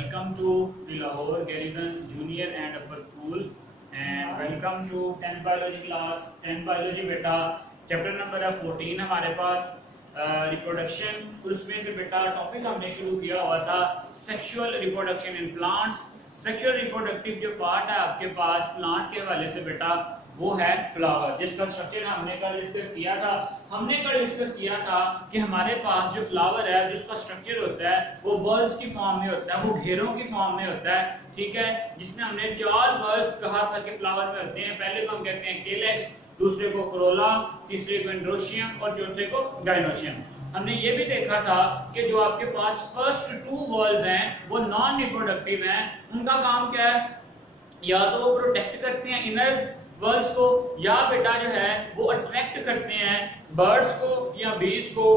welcome to the Lahore Garrison Junior and Upper School and welcome to 10th biology class। 10th biology बेटा chapter number है 14 हमारे पास reproduction. उसमें से बेटा topic हमने शुरू किया हुआ था sexual reproduction in plants. Sexual reproductive जो पार्ट है आपके पास प्लांट के हवाले से बेटा वो है फ्लावर, जिसका स्ट्रक्चर हमने कल डिस्कस किया था। हमने कल डिस्कस किया था कि हमारे पास जो फ्लावर है जिसका स्ट्रक्चर होता है वो बल्ब्स की फॉर्म में होता है, वो घेरों की फॉर्म में होता है, ठीक है। जिसमें हमने 4 बल्ब्स कहा था कि फ्लावर में होते हैं। पहले को हम कहते हैं केलेक्स, दूसरे को कोरोला, तीसरे को एंड्रोशियम और चौथे को गाइनोशियम। हमने ये भी देखा था कि जो आपके पास फर्स्ट 2 बल्ब्स हैं वो नॉन रिप्रोडक्टिव हैं। उनका काम क्या है, या तो वो प्रोटेक्ट करते हैं इनर वर्ल्ड्स को, या बेटा जो है वो अट्रैक्ट करते हैं बर्ड्स को या बीज को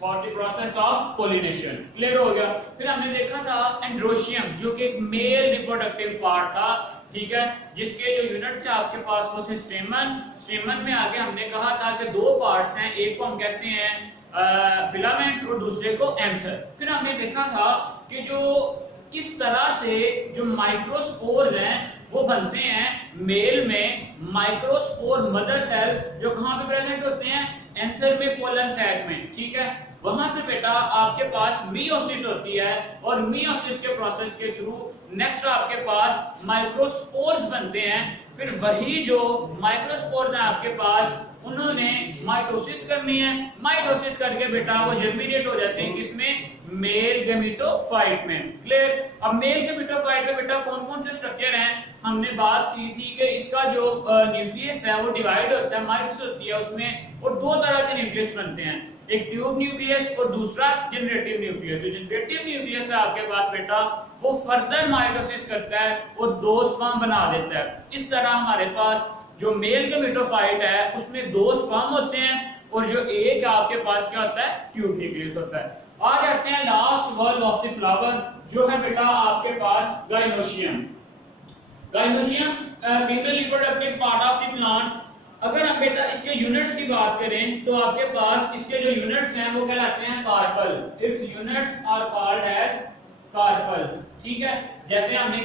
for the process of pollination. Clear हो गया। फिर हमने देखा था एंड्रोशियम जो कि एक मेल रिप्रोडक्टिव पार्ट था, ठीक है, जिसके जो यूनिट थे आपके पास वो थे स्टेमन। स्टेमन में आगे हमने कहा था कि 2 पार्ट्स हैं, एक को हम कहते हैं फिलामेंट और दूसरे को एंथर। फिर हमने देखा था कि जो किस तरह से जो माइक्रोस्पोर्स हैं वो बनते हैं मेल में। माइक्रोस्पोर मदर सेल जो कहां पे प्रेजेंट होते हैं, एंथर में, पोलन सैक में, ठीक है। वहां से बेटा आपके पास मियोसिस होती है और मियोसिस के प्रोसेस के थ्रू नेक्स्ट आपके पास माइक्रोस्पोर्स बनते हैं। फिर वही जो माइक्रोस्पोर्स हैं आपके पास उन्होंने माइटोसिस करनी है। माइटोसिस करके बेटा वो जर्मिनेट हो जाते हैं किसमें, मेल गैमेटोफाइट में। क्लियर। अब मेल गैमेटोफाइट में बेटा कौन कौन से स्ट्रक्चर हैं हमने बात की थी कि इसका जो न्यूक्लियस है वो डिवाइड होता है, माइटोसिस होती है उसमें, और 2 तरह के न्यूक्लियस बनते हैं, एक ट्यूब न्यूक्लियस और दूसरा जनरेटिव न्यूक्लियस। जो जनरेटिव न्यूक्लियस है आपके पास बेटा वो फर्दर माइटोसिस करता है और 2 स्पर्म बना देता है। इस तरह हमारे पास जो मेल गैमेटोफाइट है उसमें 2 स्पर्म होते हैं और जो एक आपके पास क्या होता है, ट्यूब न्यूक्लियस होता है। आ जाते हैं last whorl of the flower जो है बेटा आपके पास gynoecium. Gynoecium female reproductive part of the plant. अगर हम बेटा इसके यूनिट्स की बात करें तो आपके पास इसके जो यूनिट्स हैं वो कहलाते हैं carpel. Its units are called as carpels, ठीक है। जैसे हमने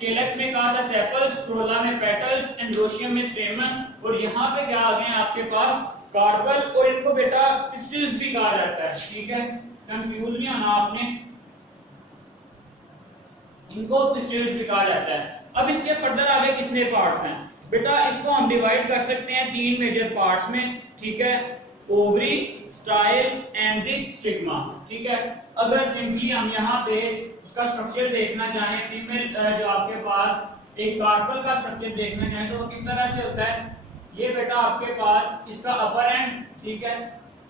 केलेक्स में कहा था सेपल्स, कोरोला में पेटल्स, एंड्रोशियम में स्टेमन, और यहाँ पे क्या आ गए हैं आपके पास कार्पल, और इनको बेटा पिस्टिल्स भी कहा जाता है, ठीक है। कंफ्यूज नहीं होना आपने, इनको पिस्टिल्स भी कहा जाता है। अब इसके फर्दर आगे कितने पार्ट्स हैं बेटा, इसको हम डिवाइड कर सकते हैं 3 मेजर पार्ट्स में, ठीक है। Ovary, style and the stigma, ठीक है। अगर सिंपली हम यहाँ पे उसका स्ट्रक्चर देखना चाहें, फीमेल जो आपके पास एक कार्पल का स्ट्रक्चर देखना चाहें तो वो किस तरह से होता है, ये बेटा आपके पास इसका अपर एंड, ठीक है,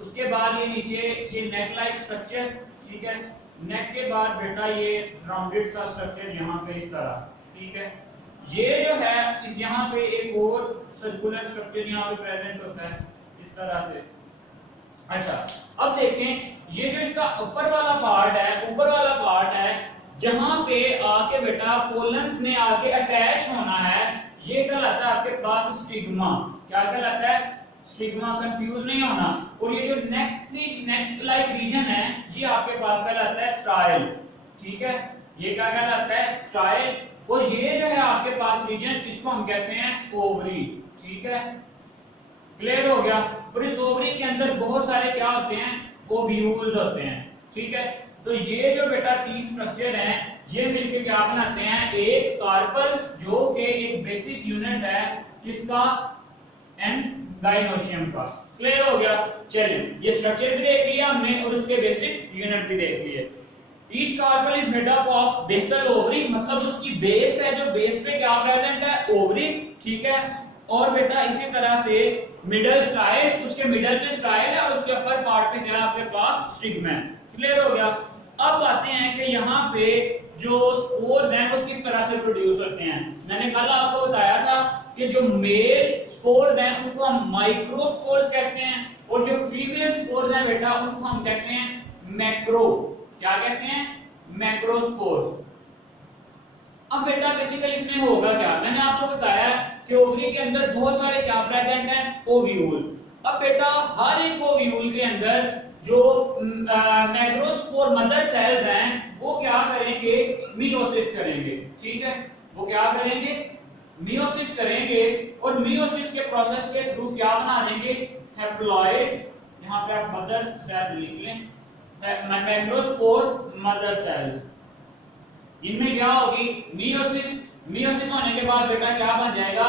उसके बाद ये नीचे ये नेक लाइक स्ट्रक्चर, ठीक है। नेक के बाद बेटा ये राउंडेड सा स्ट्रक्चर यहाँ पे इस तरह, ठीक है। ये जो है इस यहाँ पे एक और सर्कुलर स्ट्रक्चर यहाँ पे प्रेजेंट होता है इस तरह से। अच्छा, अब देखें ये जो इसका ऊपर वाला पार्ट है, ऊपर वाला पार्ट है जहां पे आके बेटा पोलन्स ने आके अटैच होना है, ये कहलाता है आपके पास स्टिग्मा। क्या कहलाता है, स्टिग्मा, कंफ्यूज नहीं होना। और ये जो नेक लाइक रीजन है ये आपके पास कहलाता है स्टाइल, ठीक है। ये क्या कहलाता है, स्टाइल। और ये जो है आपके पास रीजन इसको हम कहते हैं ओवरी, ठीक है। क्लियर हो गया। और इस ओवरी के अंदर बहुत सारे क्या होते हैं, ओव्यूल्स होते हैं, ठीक है। तो ये जो बेटा 3 स्ट्रक्चर हैं ये मिलकर क्या बनाते हैं, एक कार्पल जो कि एक बेसिक यूनिट है किसका, एंड गाइनोशियम का। क्लियर हो गया। चलिए ये स्ट्रक्चर भी देख लिया हमने और उसके बेसिक यूनिट भी देख लिए। Each carpel is made up of basal ovary, मतलब उसकी बेस है, जो बेस पे क्या प्रेजेंट है, ओवरी, ठीक है। और बेटा इसी तरह से मिडल स्टाइल, उसके मिडल पे स्टाइल है और उसके अपर पार्ट पे क्या है आपके पास स्टिग्मा। क्लियर हो गया। अब आते हैं कि यहाँ पे जो स्पोर हैं वो किस तरह से प्रोड्यूस होते हैं। मैंने कल आपको बताया था कि जो मेल स्पोर्स हैं उनको हम माइक्रोस्पोर्स कहते हैं और जो फीमेल स्पोर्स हैं बेटा उनको हम कहते हैं मैक्रो, क्या कहते हैं, मैक्रोस्पोर्स। अब बेटा बेसिकली इसमें होगा क्या, मैंने आपको बताया कि ओवरी के अंदर बहुत सारे क्या प्रेजेंट हैं, ओव्यूल। अब बेटा हर एक ओव्यूल के अंदर जो मैक्रोस्पोर मदर सेल्स हैं वो क्या करेंगे ये मियोसिस करेंगे। ठीक है, वो क्या करेंगे, मियोसिस करेंगे, और मियोसिस के प्रोसेस के थ्रू क्या बना देंगे, हैप्लॉइड, यहाँ पे आप मदर सेल लिख लें, मैक्रोस्पोर मदर सेल्स। इनमें क्या होगी, मियोसिस, मियोसिस होने के बाद बेटा क्या बन जाएगा,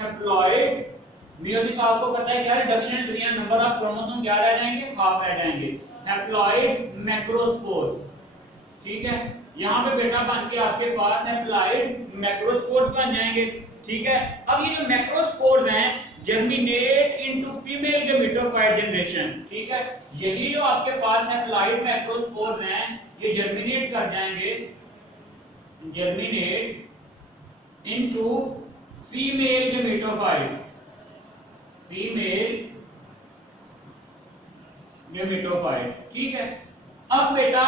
हैप्लॉइड। मियोसिस आपको पता है क्या है, reduction tree, number of chromosome क्या रह जाएंगे, हाफ रह जाएंगे, हैप्लॉइड मैक्रोस्पोर्स। ठीक है, यहाँ पे बेटा बन के आपके पास हैप्लॉइड मैक्रोस्पोर्स बन जाएंगे। ठीक है, अब ये जो मैक्रोस्पोर्स हैं germinate into female gametophyte generation. ठीक है, यही जो आपके पास हैप्लॉइड मैक्रोस्पोर्स हैं ये जर्मिनेट कर जाएंगे, germinate into female gametophyte, female gametophyte. ठीक है, अब बेटा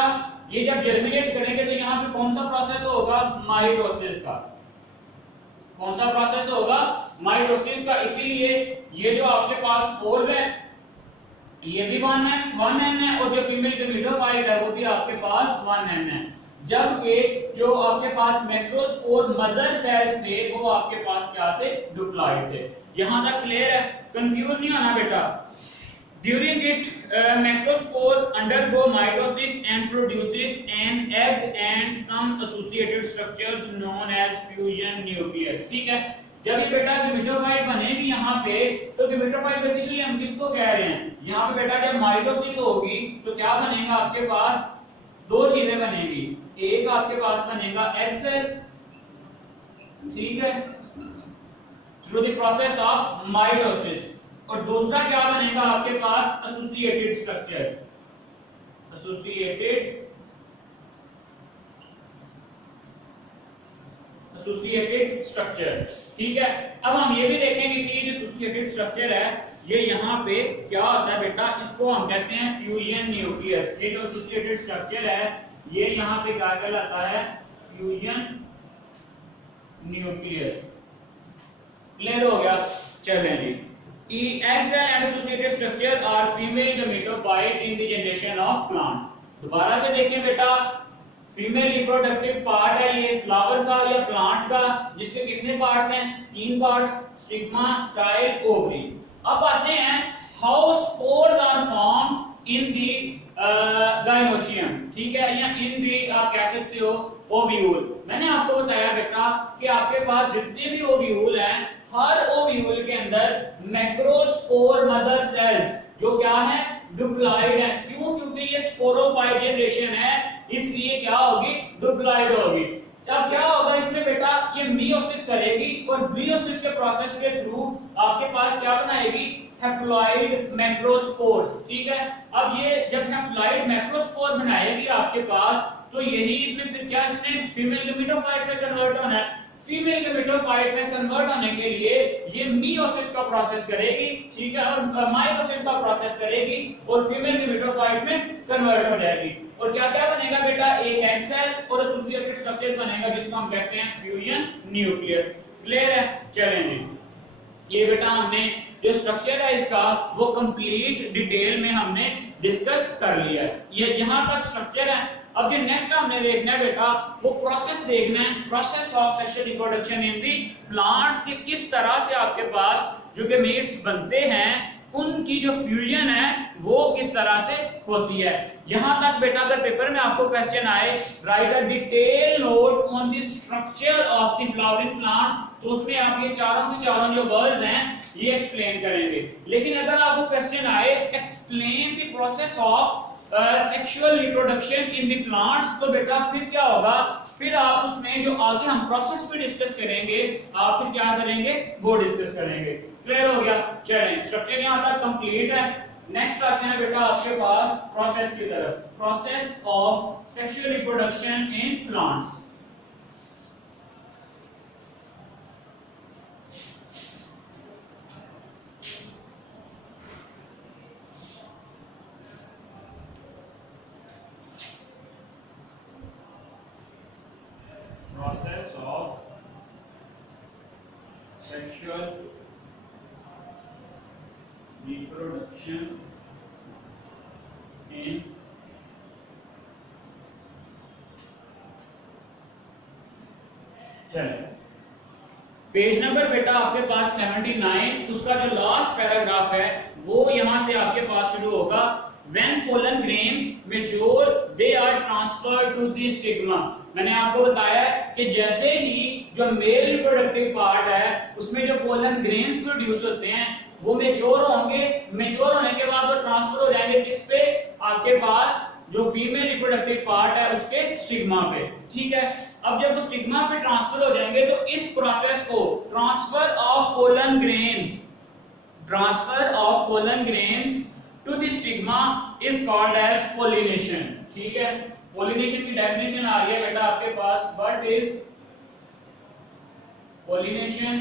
ये जब जर्मिनेट करेंगे तो यहाँ पे कौन सा प्रोसेस होगा, माइटोसिस का। कौन सा प्रोसेस होगा, माइटोसिस का। इसीलिए ये जो आपके पास स्पोर है ये भी 1n है, और जो फीमेल गैमेटोफाइट है वो भी आपके पास 1n है, जबकि जो आपके पास मैक्रोस्पोर मदर सेल्स थे वो आपके पास क्या थे, डिप्लॉइड थे। यहां तक क्लियर है, कंफ्यूज नहीं होना बेटा। During it, macrospore undergo mitosis and produces an egg and some associated structures known as fusion nucleus। ठीक है, जब ये बेटा गैमेटोफाइट बनेगी यहाँ पे, तो गैमेटोफाइट बेसिकली हम किसको कह रहे हैं, यहाँ पे बेटा जब माइटोसिस होगी तो क्या बनेगा आपके पास, दो चीजें बनेगी, एक आपके पास बनेगा एग सेल, ठीक है, through the process of mitosis, और दूसरा क्या बनेगा आपके पास, एसोसिएटेड स्ट्रक्चर, एसोसिएटेड स्ट्रक्चर। ठीक है, अब हम ये भी देखेंगे कि ये जो एसोसिएटेड स्ट्रक्चर है ये यहाँ पे क्या होता है बेटा, इसको हम कहते हैं फ्यूजन न्यूक्लियस। ये जो एसोसिएटेड स्ट्रक्चर है ये यहाँ पे क्या कहलाता है, फ्यूजन न्यूक्लियस। क्लियर हो गया, चलें जी। Egg cell and associated structure are female gametophyte in the generation of plant। दोबारा से देखें बेटा, फीमेल रिप्रोडक्टिव पार्ट है ये फ्लावर का या प्लांट का, जिसके कितने पार्ट्स हैं, 3 पार्ट्स, स्टिग्मा, स्टाइल, ओवरी। अब आते हैं how spores are formed in the gynoecium. ठीक है, या इन दी आप कह सकते हो ओव्यूल। मैंने आपको बताया बेटा कि आपके पास जितने भी ओव्यूल हैं, हर ओव्यूल के अंदर मैक्रोस्पोर मदर सेल्स जो क्या है, डिप्लॉइड है। क्यों, क्योंकि ये स्पोरोफाइट जनरेशन है, इसलिए क्या होगी, डिप्लॉइड होगी। तब क्या होगा इसमें बेटा, ये मियोसिस करेगी, और मियोसिस के प्रोसेस के थ्रू आपके पास क्या बनाएगी, हैप्लॉइड मैक्रोस्पोर्स। ठीक है, अब ये जब हैप्लॉइड मैक्रोस्पोर बनाएगी आपके पास, तो यही इसमें फिर क्या, इसने फीमेल गैमेटोफाइट में कन्वर्ट होना है। फीमेल गैमेटोफाइट में कन्वर्ट होने के लिए ये मियोसिस का प्रोसेस करेगी, ठीक है, और माइटोसिस का प्रोसेस करेगी, और फीमेल गैमेटोफाइट में कन्वर्ट हो जाएगी। और क्या क्या बनेगा बेटा, एक एग सेल और एसोसिएटेड स्ट्रक्चर बनेगा जिसको हम कहते हैं फ्यूजन न्यूक्लियस। क्लियर है, चलेंगे। ये बेटा हमने जो स्ट्रक्चर है इसका वो कंप्लीट डिटेल में हमने डिस्कस कर लिया है। ये जहां तक स्ट्रक्चर है। अब जो नेक्स्ट हमने देखना है बेटा वो प्रोसेस देखना है, process of sexual reproduction in the plants, के किस तरह से आपके पास जो गैमेट्स बनते हैं उनकी जो फ्यूजन है वो किस तरह से होती है। यहां तक बेटा अगर पेपर में आपको क्वेश्चन आए, right a detail note on the structure of the flowering plant, तो उसमें आप ये चारों के चारों जो वर्ड्स हैं ये एक्सप्लेन करेंगे। लेकिन अगर आपको क्वेश्चन आए explain the process of sexual reproduction in the plants, तो बेटा फिर क्या होगा, फिर आप उसमें जो आगे हम प्रोसेस पे डिस्कस करेंगे आप फिर क्या करेंगे, वो डिस्कस करेंगे। क्लियर हो गया, चलें, स्ट्रक्चर यहां तक कंप्लीट है। नेक्स्ट आते हैं बेटा आपके पास प्रोसेस की तरफ, process of sexual reproduction in plants. Process of sexual reproduction in चलिए पेज नंबर बेटा आपके पास 79, उसका जो लास्ट पैराग्राफ है वो यहां से आपके पास शुरू होगा। When pollen grains mature, they are transferred to the stigma। मैंने आपको बताया कि जैसे ही जो मेल रिप्रोडक्टिव पार्ट है उसमें जो पोलन ग्रेन्स प्रोड्यूस होते हैं वो मेच्योर होंगे, मेच्योर होने के बाद वो ट्रांसफर हो जाएंगे किस पे, आपके पास जो फीमेल रिप्रोडक्टिव पार्ट है उसके स्टिग्मा पे। ठीक है, अब जब वो स्टिग्मा पे ट्रांसफर हो जाएंगे तो इस प्रोसेस को transfer of pollen grains to the stigma is called as pollination. ठीक है, पोलिनेशन की डेफिनेशन आ रही है बेटा आपके पास, व्हाट इज पोलिनेशन।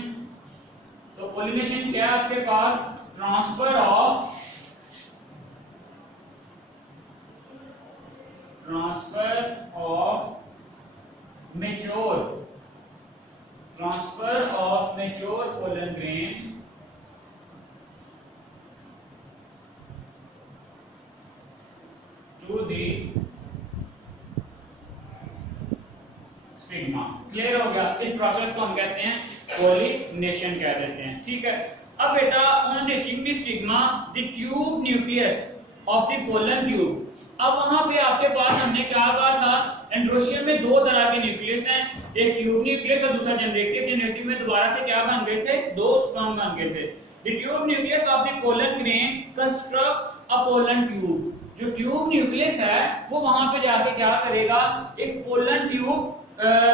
तो पोलिनेशन क्या है आपके पास, transfer of mature pollen grain to the stigma. Clear हो गया, इस प्रोसेस को हम कहते हैं पोलिनेशन कह देते हैं। ठीक है, अब बेटा on reaching the stigma the tube nucleus of the pollen tube. अब वहां पे आपके पास हमने क्या कहा था, एंड्रोशियम में दो तरह के न्यूक्लियस हैं, एक ट्यूब न्यूक्लियस और दूसरा जनरेटिव में दोबारा से क्या बन गए थे, दो स्पर्म बन गए थे। The tube nucleus of the pollen grain constructs a pollen tube. जो ट्यूब न्यूक्लियस है वो वहां पे जाके क्या करेगा, एक पोलन ट्यूब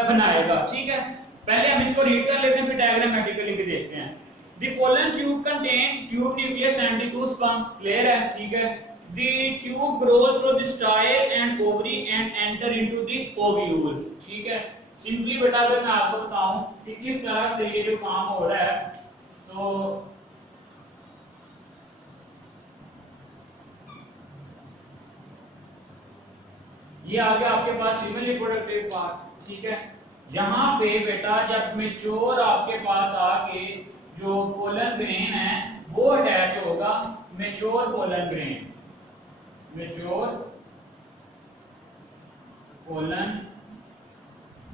बनाएगा। ठीक है, पहले हम इसको रीड कर लेते हैं फिर डायग्रामेटिकली भी देखते हैं। The pollen tube contain tube nucleus and the two sperm. Clear है, ठीक है। The tube grows through the style and ovary and enter into the ovule। ठीक है, सिंपली बेटा अगर मैं आपको बताऊं कि किस तरह से ये जो काम हो रहा है, तो ये आ गया आपके पास फीमेल रिप्रोडक्टिव पार्ट। ठीक है, यहाँ पे बेटा जब मेच्योर आपके पास आके जो पोलन ग्रेन है वो अटैच होगा, मेच्योर पोलन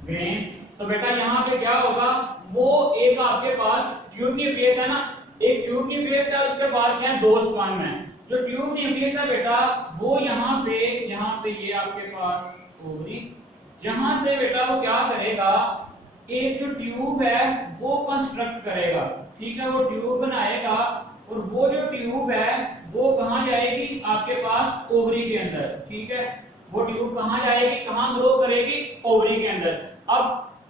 ग्रेन तो बेटा यहाँ पे क्या होगा, वो एक आपके पास ट्यूब न्यूक्लियस है ना, एक ट्यूब न्यूक्लियस है, उसके पास है दो स्पर्म है। जो ट्यूब न्यूक्लियस है बेटा वो यहाँ पे ये आपके पास ओवरी, जहां से बेटा वो क्या करेगा, एक जो ट्यूब है वो कंस्ट्रक्ट करेगा। ठीक है, वो ट्यूब बनाएगा और वो जो ट्यूब है वो कहां जाएगी, आपके पास ओवरी के अंदर। ठीक है, वो ट्यूब कहां जाएगी, कहां ग्रो करेगी, ओवरी के अंदर। अब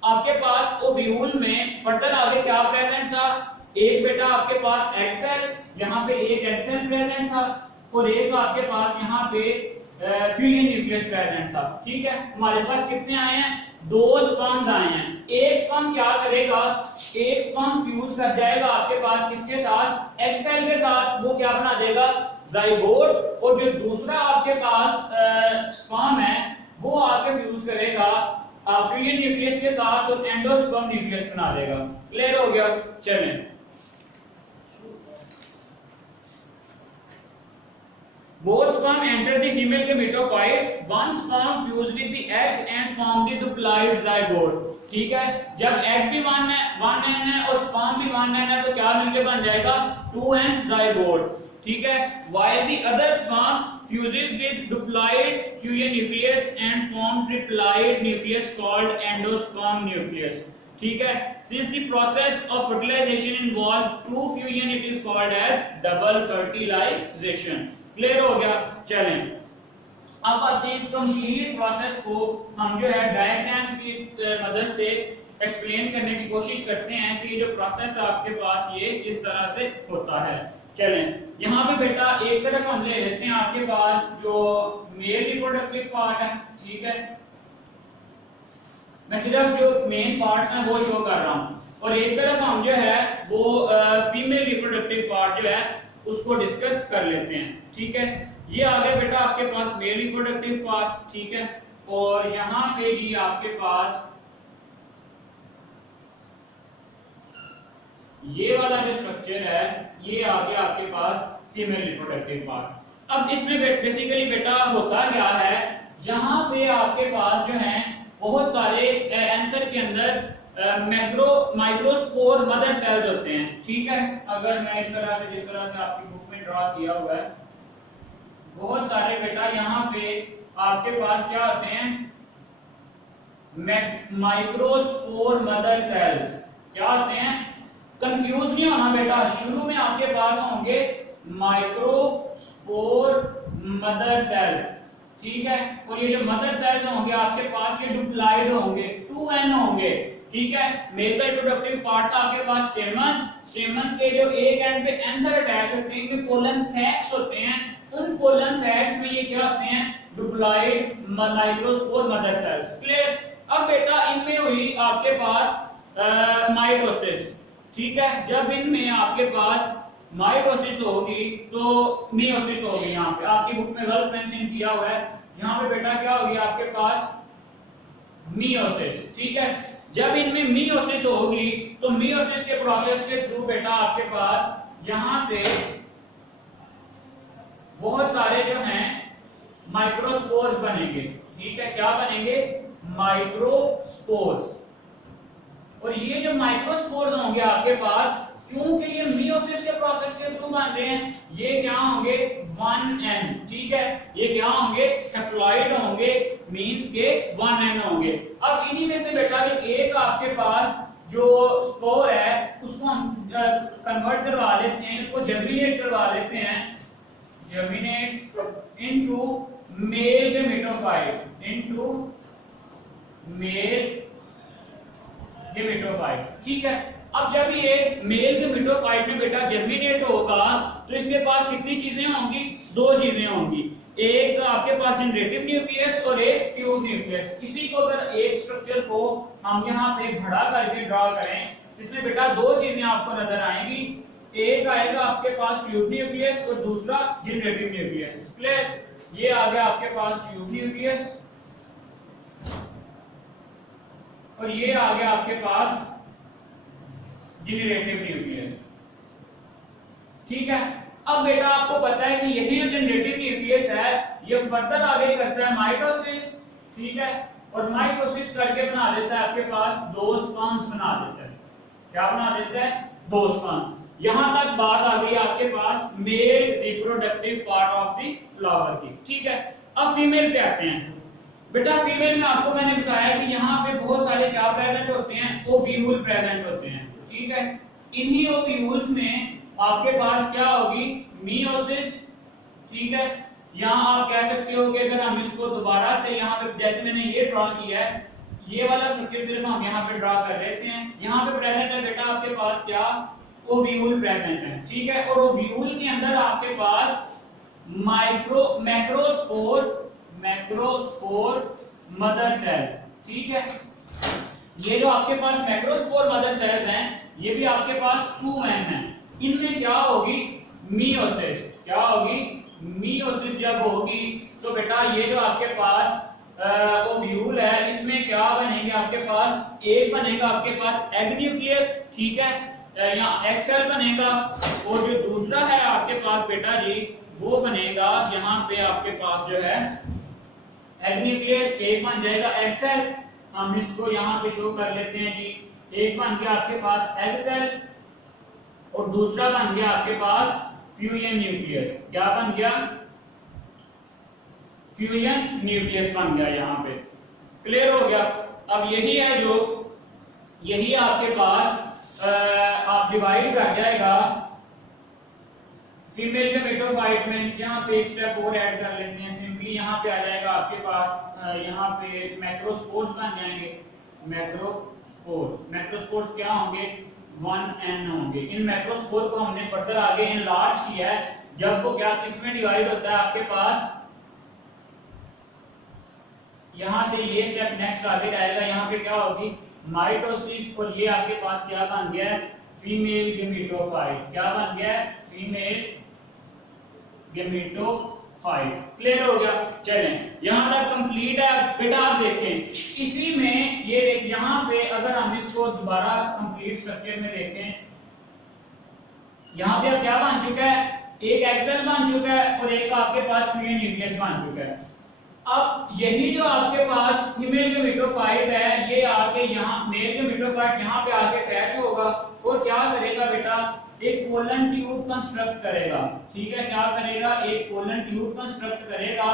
आपके पास ओव्यूल में फर्दर आगे क्या प्रेजेंट था, एक बेटा आपके पास एग सेल, यहाँ पे एक एग सेल प्रेजेंट था और एक आपके पास यहाँ पे फ्यूजन न्यूक्लियस प्रेजेंट था। ठीक है, हमारे पास कितने आए हैं, दो स्पर्म्स आए हैं। एक स्पर्म क्या करेगा, एक स्पर्म फ्यूज कर जाएगा आपके पास किसके साथ, एग सेल के साथ, वो क्या बना देगा, जाइगोट। और जो दूसरा आपके पास स्पर्म है वो आके फ्यूज करेगा फ्यूजन न्यूक्लियस के साथ और एंडोस्पर्म न्यूक्लियस बना देगा। क्लियर हो गया, चलें। Both sperm enter the female gametophyte. One sperm fuse with the egg and form the diploid zygote। ठीक है, जब एग भी 1n है और स्पर्म भी 1n है तो क्या मिलके बन जाएगा, 2n zygote। ठीक है, while the other sperm fuses with diploid fusion nucleus and form triploid nucleus called endosperm nucleus। ठीक है, since the process of fertilization involves two fusion, it is called as double fertilization। Clear हो गया, चलें। अब आते हैं इस complete process को हम जो है डायग्राम की मदद से एक्सप्लेन करने की कोशिश करते हैं कि जो प्रोसेस आपके पास ये किस तरह से होता है। चलें, यहाँ पे बेटा एक तरफ हम ले लेते हैं आपके पास जो मेल रिप्रोडक्टिव पार्ट है। ठीक है, मैं सिर्फ जो मेन पार्ट्स हैं वो शो कर रहा हूँ और एक तरफ हम जो है वो फीमेल रिप्रोडक्टिव पार्ट जो है उसको डिस्कस कर लेते हैं। ठीक है, ये आ गया बेटा आपके पास मेल रिप्रोडक्टिव पार्ट। ठीक है, और यहाँ पे ही आपके पास ये वाला जो स्ट्रक्चर है ये आ गया आपके पास फीमेल रिप्रोडक्टिव पार्ट। अब इसमें बेसिकली बेटा होता क्या है, यहाँ पे आपके पास जो है बहुत सारे एंथर के अंदर माइक्रोस्पोर मदर सेल्स होते हैं, ठीक है। अगर मैं इस तरह से, जिस तरह से आपकी बुक में ड्रॉ किया हुआ है, बहुत सारे बेटा यहाँ पे आपके पास क्या होते हैं, माइक्रोस्पोर मदर सेल्स क्या होते हैं। कंफ्यूज नहीं होना बेटा, शुरू में आपके पास होंगे माइक्रोस्पोर मदर सेल, ठीक है। और ये जो मदर सेल होंगे आपके पास ये डिप्लॉइड होंगे, 2n होंगे, ठीक है। मेल का रिप्रोडक्टिव पार्ट था आपके पास स्टेमन, स्टेमन के जो एक एंड पे एंथर अटैच होते हैं, ये पोलन सैक्स होते हैं। उन पोलन सैक्स में ये क्या होते हैं, diploid microspore mother cells, clear. अब बेटा इनमें हुई आपके पास माइटोसिस, ठीक है। जब इनमें आपके पास माइटोसिस होगी तो मियोसिस होगी। यहाँ पे आपकी बुक में गलत मेंशन किया हुआ है, यहाँ पे बेटा क्या होगी आपके पास मियोसिस, ठीक है। जब इनमें मियोसिस होगी तो मियोसिस के प्रोसेस के थ्रू बेटा आपके पास यहां से बहुत सारे जो हैं माइक्रोस्पोर्स बनेंगे, ठीक है। क्या बनेंगे, माइक्रोस्पोर्स। और ये जो माइक्रोस्पोर्स होंगे आपके पास, क्योंकि ये मियोसिस के प्रोसेस के थ्रू बन रहे हैं, ये क्या होंगे 1n, ठीक है। ये क्या होंगे, हैप्लॉइड होंगे, मींस के 1n होंगे। अब इन्हीं में से बेटा जो एक आपके पास जो स्पोर है उसको हम कन्वर्ट करवा लेते हैं, उसको जर्मिनेट करवा लेते हैं, germinate into mail gametophyte, into mail gametophyte, ठीक है। अब जब ये मेल गेमेटोफाइट में बेटा जर्मिनेट होगा तो इसके पास कितनी चीजें होंगी, दो चीजें होंगी। एक आपके पास जनरेटिव न्यूक्लियस और एक ट्यूब न्यूक्लियस। इसी को अगर एक स्ट्रक्चर को हम यहाँ पे बड़ा करके ड्रॉ करें, इसमें बेटा दो चीजें आपको नजर आएंगी, एक आएगा आपके पास ट्यूब न्यूक्लियस और दूसरा जनरेटिव न्यूक्लियस, क्लियर। ये आ गया आपके पास ट्यूब न्यूक्लियस और ये आ गया आपके पास जनरेटिव न्यूक्लियस, ठीक है। अब बेटा आपको पता है कि यही जो जनरेटिव न्यूक्लियस है ये फर्दर आगे करता है माइटोसिस, ठीक है। और माइटोसिस करके बना देता है आपके पास दो स्पर्म्स बना देता है। क्या बना देता है, दो स्पर्म्स। यहां तक बात आ गई आपके पास male reproductive part of the flower की, ठीक है। अब फीमेल पे आते हैं बेटा। फीमेल में आपको मैंने बताया कि यहाँ पे बहुत सारे क्या प्रेजेंट होते हैं, ओव्यूल प्रेजेंट होते हैं, ठीक है। इन्हीं ओव्यूल्स में आपके पास क्या होगी, मियोसिस, ठीक है। यहाँ आप कह सकते हो कि अगर हम इसको दोबारा से यहाँ पे, जैसे मैंने ये ड्रॉ किया है, ये वाला स्ट्रक्चर सिर्फ हम यहाँ पे ड्रॉ कर लेते हैं। यहाँ पे प्रेजेंट है बेटा आपके पास क्या, ओव्यूल प्रेजेंट है, ठीक है। और ओव्यूल के अंदर आपके पास मैक्रोस्पोर मदर सेल, ठीक है। ये जो आपके पास मैक्रोस्पोर मदर सेल्स हैं ये भी आपके पास 2n है। इनमें क्या होगी, मियोसिस। क्या होगी, मियोसिस जब होगी तो बेटा ये जो आपके पास ओव्यूल है इसमें क्या बनेंगे आपके पास, एक बनेगा आपके पास एग न्यूक्लियस, ठीक है, यहाँ एग सेल बनेगा। और जो दूसरा है आपके पास बेटा जी वो बनेगा यहाँ पे आपके पास जो है एग न्यूक्लियस, एक बन जाएगा एग सेल। हम इसको यहाँ पे शो कर लेते हैं जी, एक बन गया आपके पास एग सेल और दूसरा बन गया आपके पास फ्यूजन न्यूक्लियस। क्या बन गया, फ्यूजन न्यूक्लियस बन गया यहाँ पे, क्लियर हो गया। अब यही है जो, यही आपके पास आप डिवाइड कर जाएगा फीमेल गेमेटोफाइट में। यहाँ पे एक स्टेप और ऐड कर लेते हैं, सिंपली यहाँ पे आ जाएगा आपके पास यहाँ पे मैक्रोस्पोर्स बन जाएंगे। मैक्रोस्पोर्स क्या होंगे, 1n होंगे। इन मैक्रोस्पोर को हमने फर्दर आगे एनलार्ज किया है, जब वो क्या किसमें डिवाइड होता है आपके पास, यहां से ये स्टेप नेक्स्ट आगे जाएगा, यहाँ पे क्या होगी माइटोसिस और ये आपके पास क्या बन गया है, फीमेल गेमेटोफाइट। क्या बन गया है, फीमेल गेमेटोफाइट, क्लियर हो गया। चलें यहां तक कंप्लीट है। बेटा आप देखें इसी में ये यहां पे अगर हम इसको दोबारा कंप्लीट स्ट्रक्चर में देखें, यहां पे अब क्या बन चुका है, एक एक्सेल बन चुका है और एक आपके पास फ्यूजन न्यूक्लियस बन चुका है। अब यही जो आपके पास फीमेल गेमेटोफाइट है ये आके यहाँ मेल गेमेटोफाइट गेमेटोफाइट यहाँ पे आके अटैच होगा और क्या करेगा बेटा, एक पोलन ट्यूब कंस्ट्रक्ट करेगा। ठीक है, क्या करेगा, एक पोलन ट्यूब कंस्ट्रक्ट करेगा।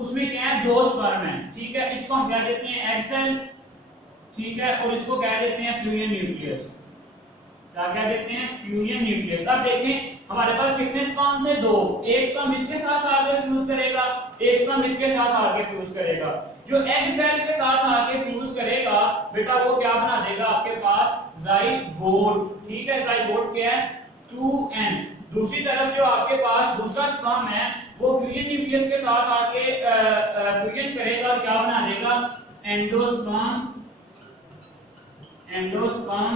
उसमें क्या है, 2 स्पर्म है। ठीक है, इसको हम क्या देते हैं, एग सेल। ठीक है, और इसको क्या देते हैं, फ्यूजन न्यूक्लियस। क्या देते हैं, फ्यूजन न्यूक्लियस। अब देखें हमारे पास कितने स्पर्म थे, 2। एक स्पर्म इसके साथ आगे फ्यूज करेगा, एक स्पर्म इसके साथ आगे फ्यूज करेगा। जो एग सेल के साथ आगे फ्यूज करेगा बेटा वो क्या बना देगा आपके पास, जाइगोट। ठीक है, जाइगोट क्या है, 2n। दूसरी तरफ जो आपके पास दूसरा स्पर्म है वो फ्यूजन न्यूक्लियस के साथ आके फ्यूजन करेगा और क्या बना देगा, एंडोस्पर्म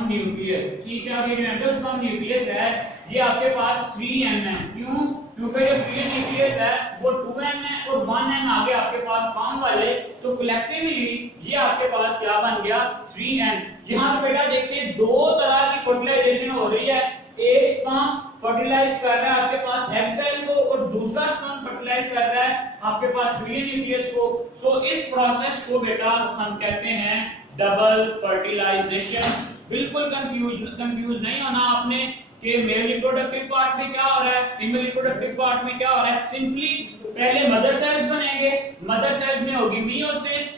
न्यूक्लियस। ठीक है, अब ये जो एंडोस्पर्म न्यूक्लियस है ये आपके पास 3n है। क्यों, क्योंकि जो फ्यूजन न्यूक्लियस है वो 2n है और 1n आगे आपके पास स्पर्म वाले, तो कलेक्टिवली ये आपके पास क्या बन गया, 3n। यहां पे बेटा देखिए 2 तरह की फर्टिलाइजेशन हो रही है। एक स्पर्म फर्टिलाइज कर रहा है आपके पास एग सेल को और दूसरा स्पर्म फर्टिलाइज कर रहा है आपके पास फ्यूजन न्यूक्लियस को। सो इस प्रोसेस को बेटा हम कहते हैं डबल फर्टिलाइजेशन। बिल्कुल कंफ्यूज नहीं होना आपने कि मेल रिप्रोडक्टिव पार्ट में क्या हो रहा है, फीमेल रिप्रोडक्टिव पार्ट में क्या हो रहा है। सिंपली पहले मदर सेल्स बनेंगे, मदर सेल्स में होगी मियोसिस,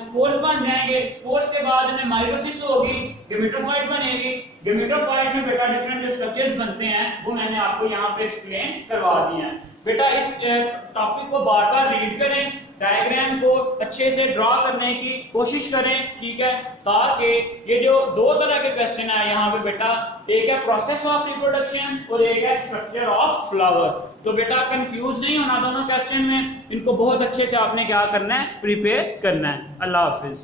स्पोर्स बन जाएंगे, स्पोर्स के बाद में माइटोसिस होगी, गेमेटोफाइट बनेगी। गेमेटोफाइट में बेटा डिफरेंट जो स्ट्रक्चर्स बनते हैं वो मैंने आपको यहाँ पे एक्सप्लेन करवा दिए हैं। बेटा इस टॉपिक को बार-बार रीड करें, डायग्राम को अच्छे से ड्रॉ करने की कोशिश करें। ठीक है, ताकि ये जो 2 तरह के क्वेश्चन है यहाँ पे बेटा, एक है प्रोसेस ऑफ रिप्रोडक्शन और एक है स्ट्रक्चर ऑफ फ्लावर। तो बेटा कंफ्यूज नहीं होना दोनों क्वेश्चन में, इनको बहुत अच्छे से आपने क्या करना है, प्रिपेयर करना है। अल्लाह हाफिज।